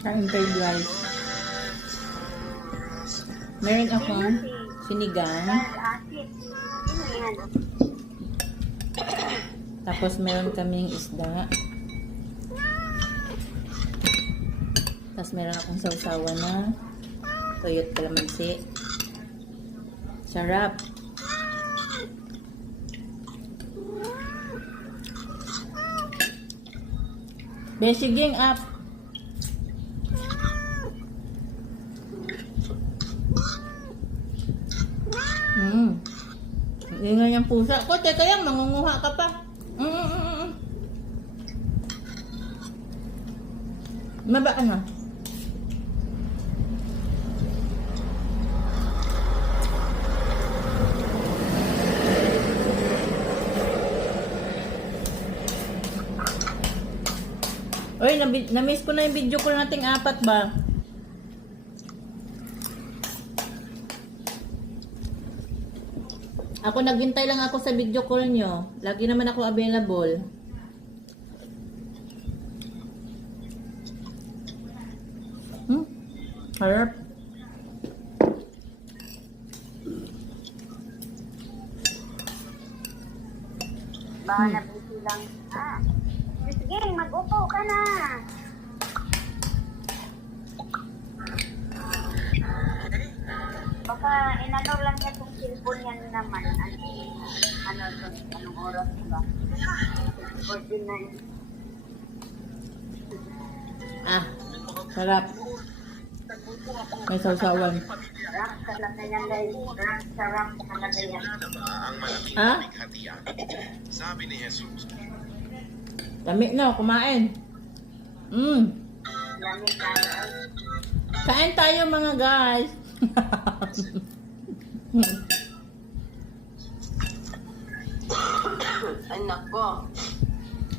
Kain tayo guys. Meron akong sinigang. Tapos meron kaming isda. Tapos meron akong sausawa na toyot kalamansi. Sarap. Besiging up. Ingay yung pusa ko. Teka yan, mangunguha ka pa. Maba ka na. Uy, na-miss ko na yung video call nating apat ba? Ako naghintay lang ako sa video call nyo. Lagi naman ako available. Harap. Bahala busy lang. Sige, mag-upo ka na. Baka inano lang niya itong cellphone niya naman. Anong oras ba? 49. Sarap. May sausawan. Rank talaga yan guys. Rank talaga yan. Sabi ni Jesus. Lamig na, kumain. Lamig na. Kain tayo mga guys. Anak ko.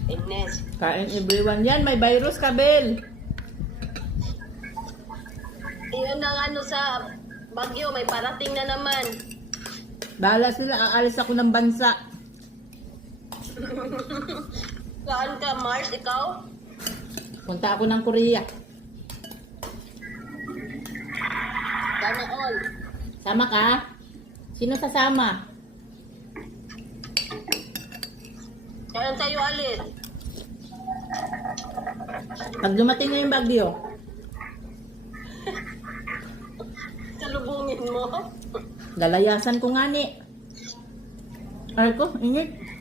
Ines. Kain everyone yan. May virus ka, Bel. Iyon ang ano sa Bagyo, may parating na naman. Bahala sila, aalis ako ng bansa. Saan ka, Mars? Ikaw? Punta ako ng Korea. Sana all. Sama ka? Sino sasama? Kailan tayo alis? Pag dumating na yung bagyo. Salubungin mo? Lalayasan ko nga ni. Ay ko, init.